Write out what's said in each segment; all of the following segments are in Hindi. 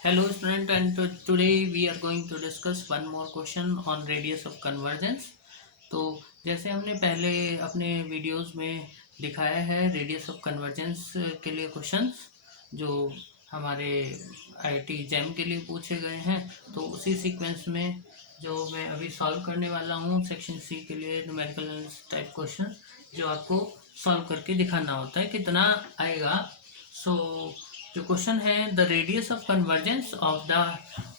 Hello student, and today we are going to discuss one more question on radius of convergence. तो जैसे हमने पहले अपने वीडियोस में दिखाया है रेडियस ऑफ कन्वर्जेंस के लिए क्वेश्चंस जो हमारे आईआईटी जैम के लिए पूछे गए हैं, तो उसी सीक्वेंस में जो मैं अभी सॉल्व करने वाला हूँ सेक्शन सी के लिए न्यूमेरिकल टाइप क्वेश्चन जो आपको सॉल्व करके दिखाना होता है कितना आएगा। सो जो क्वेश्चन है the radius of convergence of the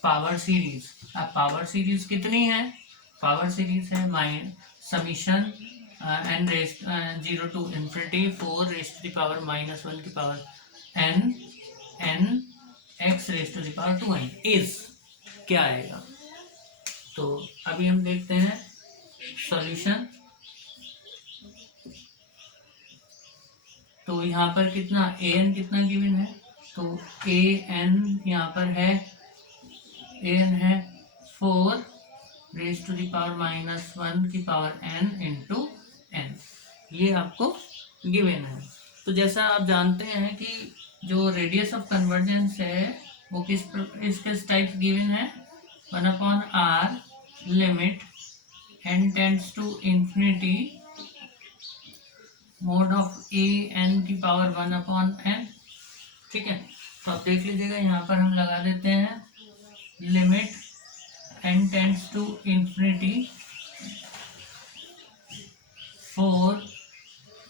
power series. अब पावर सीरीज कितनी है? पावर सीरीज है माइन समीशन एन रेस 0 to infinity 4 raised to the power -1 की power n x raised to the power 2n is क्या आएगा। तो अभी हम देखते हैं सॉल्यूशन। तो यहाँ पर कितना an कितना गिवन है, तो an यहाँ पर है an है 4 रेज टू द पावर -1 की पावर n इंटू n, ये आपको गिवन है। तो जैसा आप जानते हैं कि जो रेडियस ऑफ कन्वर्जेंस है वो किस टाइप गिवन है, 1/r limit n tends to infinity mod of an की पावर 1/n। ठीक है, तो आप देख लीजिएगा यहाँ पर हम लगा देते हैं limit n tends to infinity 4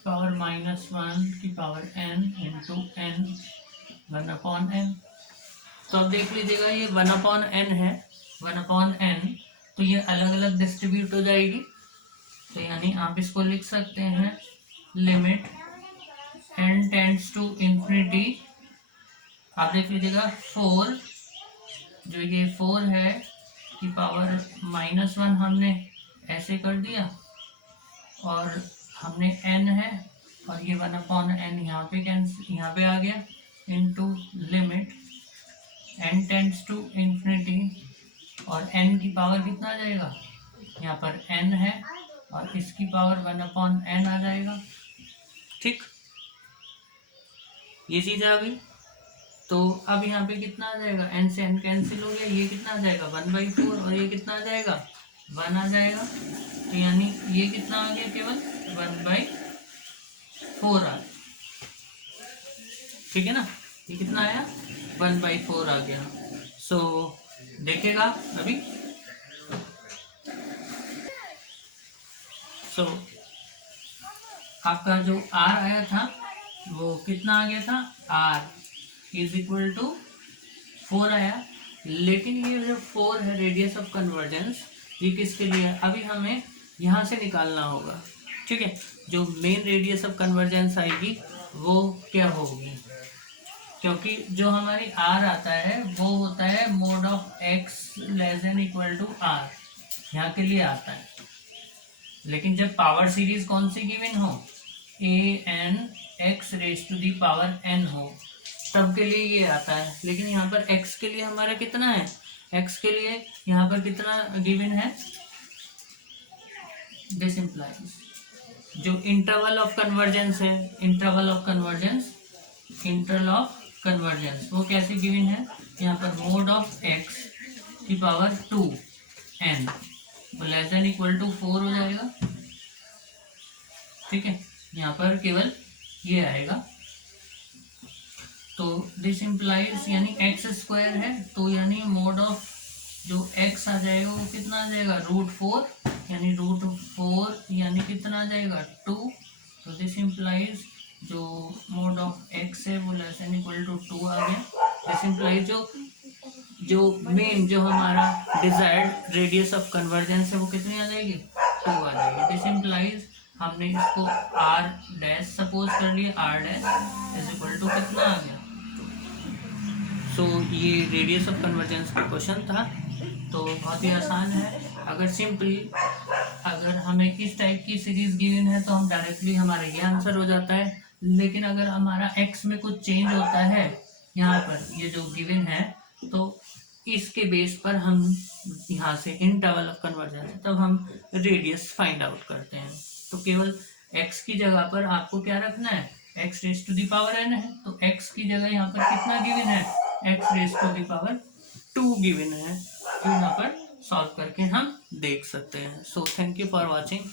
power -1 की power n into n 1/n। तो आप देख लीजिएगा ये 1/n है, 1/n, तो ये अलग अलग डिस्ट्रीब्यूट हो जाएगी। तो यानी आप इसको लिख सकते हैं limit n tends to infinity, आप देख लीजिएगा 4, जो ये 4 है की पावर -1 हमने ऐसे कर दिया, और हमने n है और ये 1/n यहाँ पे आ गया into limit n tends to infinity, और n की पावर कितना आ जाएगा, यहाँ पर n है और इसकी पावर 1/n आ जाएगा। ठीक, ये चीज आ गई। तो अब यहाँ पे कितना आ जाएगा, n से n कैंसिल हो गया, ये कितना आ जाएगा 1/4 और ये कितना आ जाएगा 1 आ जाएगा। तो यानी ये कितना आ गया, केवल 1/4 आ, ठीक है ना, ये कितना आया 1/4 आ गया। सो देखेगा अभी, सो आपका जो r आया था वो कितना आ गया था, r इज इक्वल टू 4 आया। लेकिन ये जो 4 है रेडियस ऑफ कन्वर्जेंस, ये किसके लिए है, अभी हमें यहाँ से निकालना होगा। ठीक है, जो मेन रेडियस ऑफ कन्वर्जेंस आएगी वो क्या होगी, क्योंकि जो हमारी r आता है वो होता है mod of x less than equal to r, यहाँ के लिए आता है। लेकिन जब पावर सीरीज कौन सी गिवन हो, an x raise to the power n हो, तब के लिए ये आता है। लेकिन यहाँ पर x के लिए हमारा कितना है, x के लिए यहाँ पर कितना गिवन है, दिस इंप्लाइज जो इंटरवल ऑफ कन्वर्जेंस है, इंटरवल ऑफ कन्वर्जेंस वो कैसे गिवन है, यहाँ पर मोड ऑफ x की power 2n less than equal to 4 हो जाएगा। ठीक है, यहाँ पर केवल ये आएगा। तो दिस इम्प्लाइज यानी x² है, तो यानी मोड ऑफ जो x आ जाएगा वो कितना आ जाएगा, √4, यानी √4 यानी कितना आ जाएगा 2। तो दिस इम्प्लाइज जो मोड ऑफ x है वो लेस देन इक्वल टू 2 आ गया। दिस इम्प्लाइज जो मेन जो हमारा डिजायर्ड रेडियस ऑफ कन्वर्जेंस है वो कितनी आ जाएगी, 2 आ जाएगी। दिस इम्प्लाइज हमने इसको r' सपोज कर लिया, r' इज इक्वल टू कितना आ गया। सो ये रेडियस ऑफ कन्वर्जेंस का क्वेश्चन था, तो बहुत ही आसान है। अगर सिंपली अगर हमें इस टाइप की सीरीज गिवन है तो हम डायरेक्टली हमारा ये आंसर हो जाता है। लेकिन अगर हमारा x में कुछ चेंज होता है यहाँ पर ये जो गिवन है, तो इसके बेस पर हम यहाँ से इंटरवल ऑफ कन्वर्जेंस तब हम रेडियस फाइंड आउट करते हैं। तो केवल x की जगह पर आपको क्या रखना है, x raise to the power n है, तो x की जगह यहाँ पर कितना गिवन है x raise to the power 2 given है, तो यहाँ पर सॉल्व करके हम देख सकते हैं। So thank you for watching.